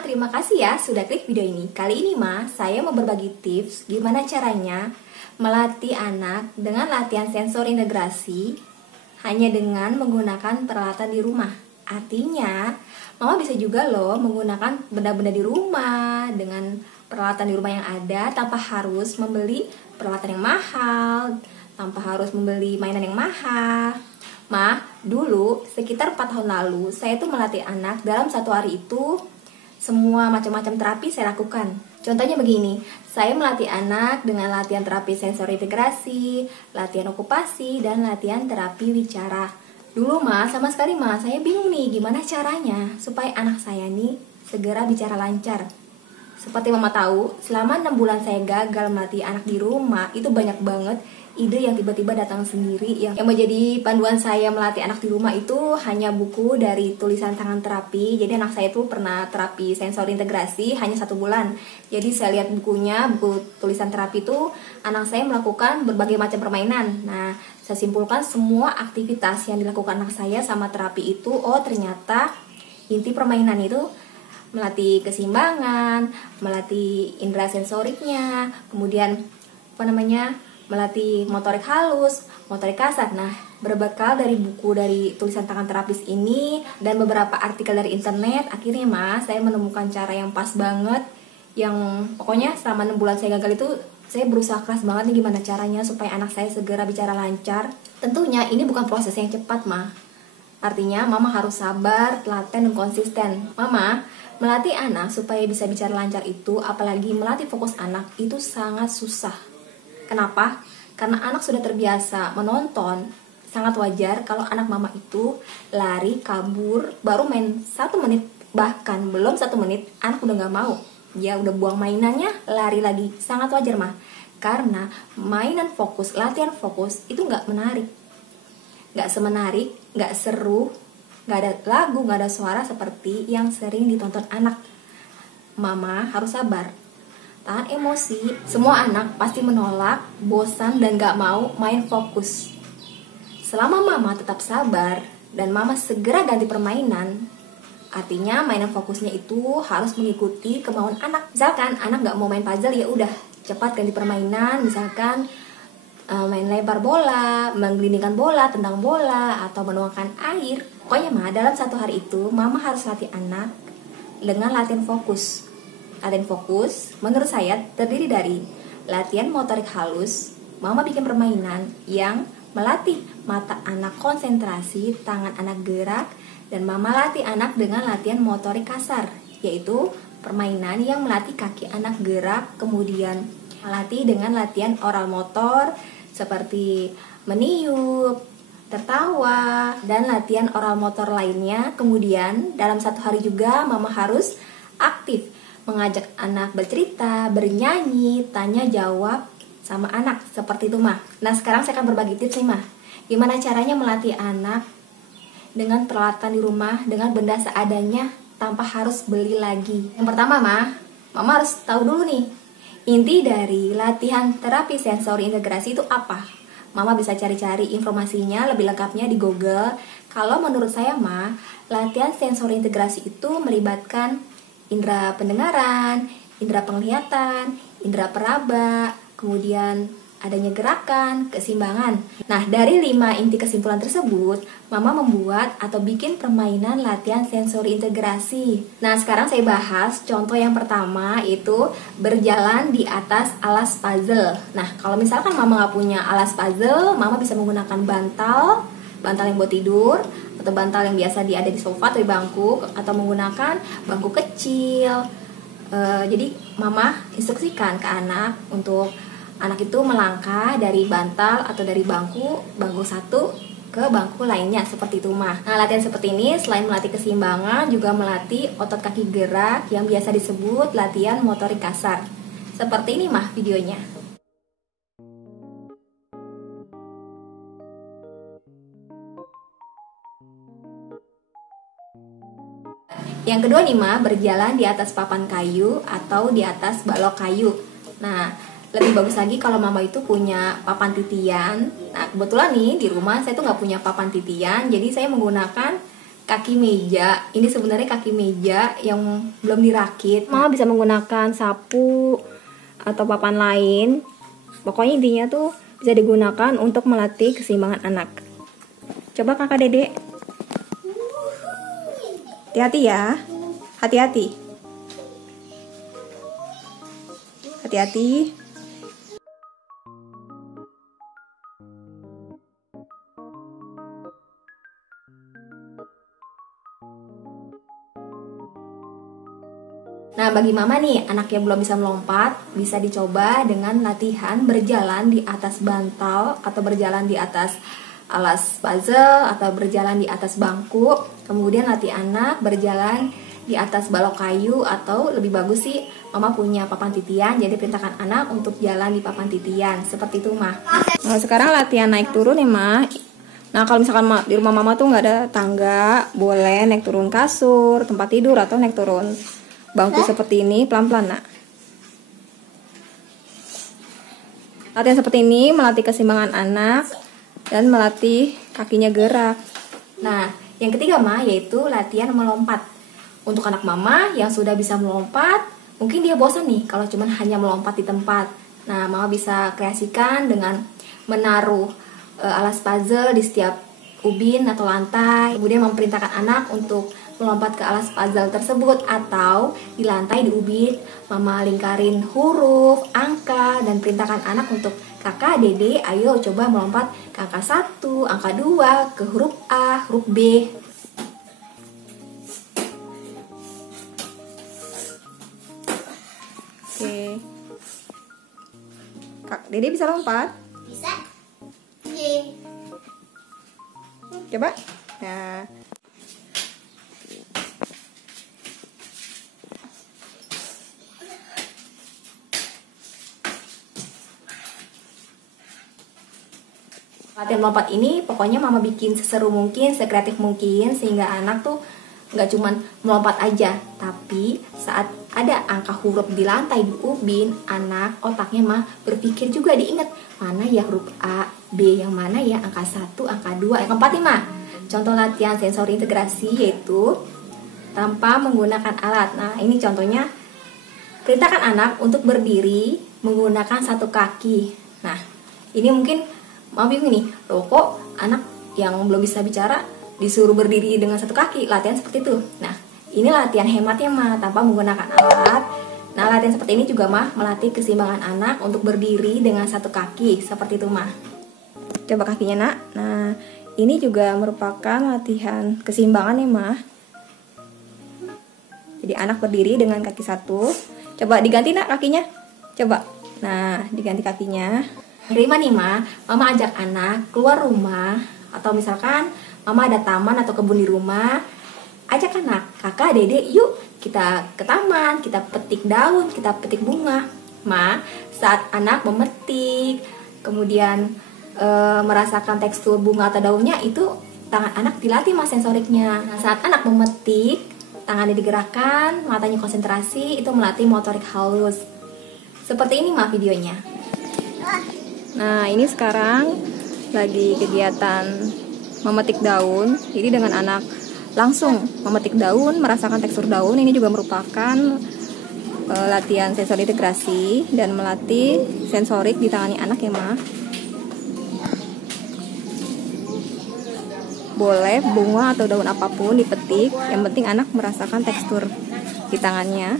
terima kasih ya sudah klik video ini. Kali ini saya mau berbagi tips gimana caranya melatih anak dengan latihan sensor integrasi hanya dengan menggunakan peralatan di rumah. Artinya, mama bisa juga loh menggunakan benda-benda di rumah dengan peralatan di rumah yang ada tanpa harus membeli peralatan yang mahal, tanpa harus membeli mainan yang mahal. Dulu sekitar 4 tahun lalu saya tuh melatih anak dalam satu hari itu semua macam-macam terapi saya lakukan. Contohnya begini, saya melatih anak dengan latihan terapi sensor integrasi, latihan okupasi, dan latihan terapi wicara. Dulu sama sekali saya bingung nih gimana caranya supaya anak saya nih segera bicara lancar. Seperti mama tahu, selama 6 bulan saya gagal melatih anak di rumah, itu banyak banget ide yang tiba-tiba datang sendiri. Yang menjadi panduan saya melatih anak di rumah itu hanya buku dari tulisan tangan terapi. Jadi anak saya itu pernah terapi sensor integrasi hanya 1 bulan. Jadi saya lihat bukunya, buku tulisan terapi itu anak saya melakukan berbagai macam permainan. Nah, saya simpulkan semua aktivitas yang dilakukan anak saya sama terapi itu, ternyata inti permainan itu melatih keseimbangan, melatih indera sensoriknya, kemudian melatih motorik halus, motorik kasar. Nah, berbekal dari buku dari tulisan tangan terapis ini dan beberapa artikel dari internet, akhirnya saya menemukan cara yang pas banget. Yang pokoknya selama 6 bulan saya gagal itu, saya berusaha keras banget nih gimana caranya supaya anak saya segera bicara lancar. Tentunya ini bukan proses yang cepat, Artinya, mama harus sabar, telaten, dan konsisten. Melatih anak supaya bisa bicara lancar itu, apalagi melatih fokus anak, itu sangat susah. Kenapa? Karena anak sudah terbiasa menonton. Sangat wajar kalau anak mama itu lari, kabur, baru main 1 menit, bahkan belum 1 menit, anak udah gak mau. Dia udah buang mainannya, lari lagi. Sangat wajar, Karena mainan fokus, latihan fokus, itu gak menarik. Gak semenarik, gak seru, gak ada lagu, gak ada suara seperti yang sering ditonton anak. Mama harus sabar, tahan emosi. Semua anak pasti menolak, bosan, dan gak mau main fokus. Selama mama tetap sabar dan mama segera ganti permainan, artinya mainan fokusnya itu harus mengikuti kemauan anak. Misalkan anak gak mau main puzzle, ya udah cepat ganti permainan. Misalkan main lempar bola, menggelindingkan bola, tendang bola, atau menuangkan air. Pokoknya dalam 1 hari itu mama harus latih anak dengan latihan fokus. Latihan fokus menurut saya terdiri dari latihan motorik halus. Mama bikin permainan yang melatih mata anak konsentrasi, tangan anak gerak, dan mama latih anak dengan latihan motorik kasar, yaitu permainan yang melatih kaki anak gerak, kemudian melatih dengan latihan oral motor seperti meniup, tertawa, dan latihan oral motor lainnya. Kemudian dalam 1 hari juga mama harus aktif mengajak anak bercerita, bernyanyi, tanya jawab sama anak, seperti itu Nah, sekarang saya akan berbagi tips nih gimana caranya melatih anak dengan peralatan di rumah, dengan benda seadanya, tanpa harus beli lagi. Yang pertama mama harus tahu dulu nih, inti dari latihan terapi sensori integrasi itu apa. Mama bisa cari-cari informasinya lebih lengkapnya di Google. Kalau menurut saya latihan sensori integrasi itu melibatkan indera pendengaran, indera penglihatan, indera peraba, kemudian adanya gerakan, keseimbangan. Nah, dari 5 inti kesimpulan tersebut, mama membuat atau bikin permainan latihan sensori integrasi. Nah, sekarang saya bahas contoh yang pertama, itu berjalan di atas alas puzzle. Nah, kalau misalkan mama nggak punya alas puzzle, mama bisa menggunakan bantal yang buat tidur, atau bantal yang biasa ada di sofa atau di bangku, atau menggunakan bangku kecil. Jadi mama instruksikan ke anak untuk anak itu melangkah dari bantal atau dari bangku satu ke bangku lainnya, seperti itu Nah, latihan seperti ini selain melatih keseimbangan, juga melatih otot kaki gerak yang biasa disebut latihan motorik kasar. Seperti ini videonya. Yang kedua berjalan di atas papan kayu atau di atas balok kayu. Nah, lebih bagus lagi kalau mama itu punya papan titian. Nah, kebetulan nih di rumah saya tuh nggak punya papan titian, jadi saya menggunakan kaki meja. Ini sebenarnya kaki meja yang belum dirakit. Mama bisa menggunakan sapu atau papan lain. Pokoknya intinya tuh bisa digunakan untuk melatih keseimbangan anak. Coba kakak Dede. Hati-hati ya. Hati-hati. Hati-hati. Nah, bagi mama nih, anak yang belum bisa melompat, bisa dicoba dengan latihan berjalan di atas bantal atau berjalan di atas alas puzzle atau berjalan di atas bangku. Kemudian latih anak berjalan di atas balok kayu, atau lebih bagus sih mama punya papan titian, jadi perintahkan anak untuk jalan di papan titian. Seperti itu, mah. Nah, sekarang latihan naik turun ya, mah. Nah, kalau misalkan di rumah mama tuh nggak ada tangga, boleh naik turun kasur, tempat tidur, atau naik turun bangku seperti ini, pelan-pelan, nak. Latihan seperti ini melatih keseimbangan anak dan melatih kakinya gerak. Nah, yang ketiga, mah, yaitu latihan melompat. Untuk anak mama yang sudah bisa melompat, mungkin dia bosan nih kalau cuma hanya melompat di tempat. Nah, mama bisa kreasikan dengan menaruh alas puzzle di setiap ubin atau lantai, kemudian memerintahkan anak untuk melompat ke alas puzzle tersebut, atau di lantai di ubin mama lingkarin huruf, angka, dan perintahkan anak untuk kakak, Dede, ayo coba melompat ke angka 1, angka 2, ke huruf A, huruf B. Oke. Kak Dede bisa lompat? Bisa. Iya. Coba. Nah. Latihan melompat ini pokoknya mama bikin seseru mungkin, sekreatif mungkin, sehingga anak tuh nggak cuman melompat aja, tapi saat ada angka huruf di lantai di ubin, anak otaknya mah berpikir juga, diingat mana ya huruf A, B, yang mana ya angka 1, angka 2, yang keempat nih, mah. Contoh latihan sensori integrasi yaitu tanpa menggunakan alat. Nah, ini contohnya, perintahkan anak untuk berdiri menggunakan satu kaki. Nah, ini mungkin mau bingung nih, loh kok anak yang belum bisa bicara disuruh berdiri dengan satu kaki, latihan seperti itu. Nah, ini latihan hematnya, mah, tanpa menggunakan alat. Nah, latihan seperti ini juga, mah, melatih keseimbangan anak untuk berdiri dengan satu kaki, seperti itu, mah. Coba kakinya, nak. Nah, ini juga merupakan latihan keseimbangan ya, mah. Jadi anak berdiri dengan kaki satu. Coba diganti, nak, kakinya. Coba. Nah, diganti kakinya. Terima nih, mah, mama ajak anak keluar rumah, atau misalkan mama ada taman atau kebun di rumah, ajak anak, kakak, Dede, yuk kita ke taman, kita petik daun, kita petik bunga. Ma, saat anak memetik, kemudian merasakan tekstur bunga atau daunnya, itu tangan anak dilatih, mas, sensoriknya. Nah, saat anak memetik, tangannya digerakkan, matanya konsentrasi, itu melatih motorik halus. Seperti ini, mah, videonya. Nah, ini sekarang lagi kegiatan memetik daun. Jadi dengan anak langsung memetik daun, merasakan tekstur daun. Ini juga merupakan latihan sensori integrasi dan melatih sensorik di tangannya anak ya, mah. Boleh bunga atau daun apapun dipetik, yang penting anak merasakan tekstur di tangannya.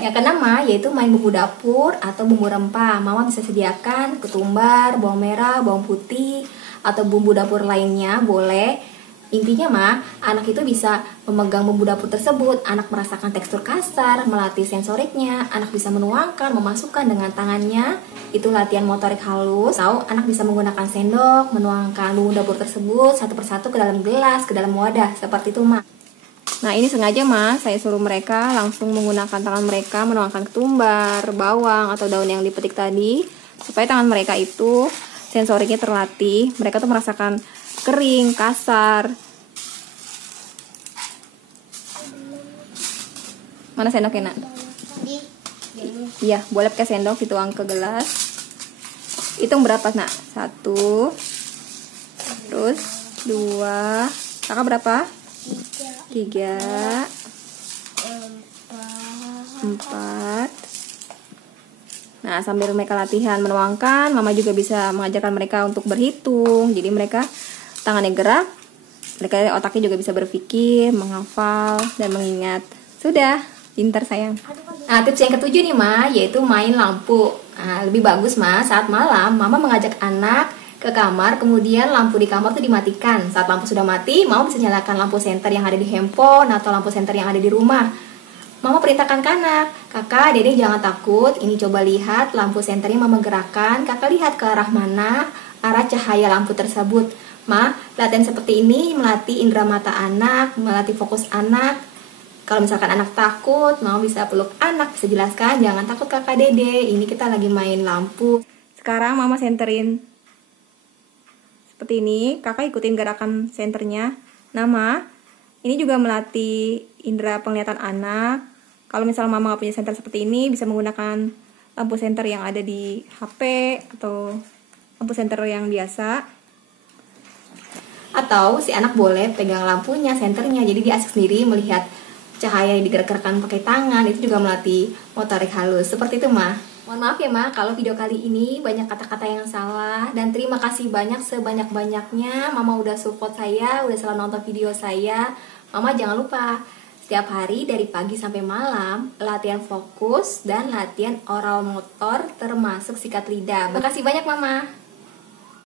Yang keenam, mah, yaitu main bumbu dapur atau bumbu rempah. Mama bisa sediakan ketumbar, bawang merah, bawang putih, atau bumbu dapur lainnya, boleh. Intinya, mah, anak itu bisa memegang bumbu dapur tersebut, anak merasakan tekstur kasar, melatih sensoriknya, anak bisa menuangkan, memasukkan dengan tangannya, itu latihan motorik halus. Atau anak bisa menggunakan sendok, menuangkan bumbu dapur tersebut satu persatu ke dalam gelas, ke dalam wadah, seperti itu, mah. Nah, ini sengaja, mas, saya suruh mereka langsung menggunakan tangan mereka menuangkan ketumbar, bawang, atau daun yang dipetik tadi, supaya tangan mereka itu sensoriknya terlatih. Mereka tuh merasakan kering, kasar. Mana sendoknya, nak? Iya, boleh pakai sendok, dituang ke gelas. Hitung berapa, nak? 1, terus 2, kakak berapa? 3, 4. Nah, sambil mereka latihan menuangkan, Mama juga bisa mengajarkan mereka untuk berhitung. Jadi mereka tangannya gerak, mereka otaknya juga bisa berpikir, menghafal, dan mengingat. Sudah, pintar sayang. Nah, tips yang ketujuh nih, Ma, yaitu main lampu. Nah, lebih bagus, Ma, saat malam, Mama mengajak anak ke kamar, kemudian lampu di kamar tuh dimatikan. Saat lampu sudah mati, Mama bisa nyalakan lampu senter yang ada di handphone atau lampu senter yang ada di rumah. Mama perintahkan ke anak, kakak, dedek jangan takut, ini coba lihat lampu senternya Mama gerakkan, kakak lihat ke arah mana, arah cahaya lampu tersebut. Ma, latihan seperti ini melatih indera mata anak, melatih fokus anak. Kalau misalkan anak takut, Mama bisa peluk anak, bisa jelaskan, jangan takut kakak dede, ini kita lagi main lampu. Sekarang Mama senterin seperti ini, kakak ikutin gerakan senternya. Nama, ini juga melatih indera penglihatan anak. Kalau misalnya Mama nggak punya senter seperti ini, bisa menggunakan lampu senter yang ada di HP atau lampu senter yang biasa. Atau si anak boleh pegang lampunya, senternya, jadi dia asik sendiri melihat cahaya yang digerak-gerakkan pakai tangan. Itu juga melatih motorik halus. Seperti itu, Ma. Mohon maaf ya, Ma, kalau video kali ini banyak kata-kata yang salah. Dan terima kasih banyak sebanyak-banyaknya Mama udah support saya, udah selalu nonton video saya. Mama jangan lupa, setiap hari dari pagi sampai malam, latihan fokus dan latihan oral motor termasuk sikat lidah. Makasih banyak, Mama.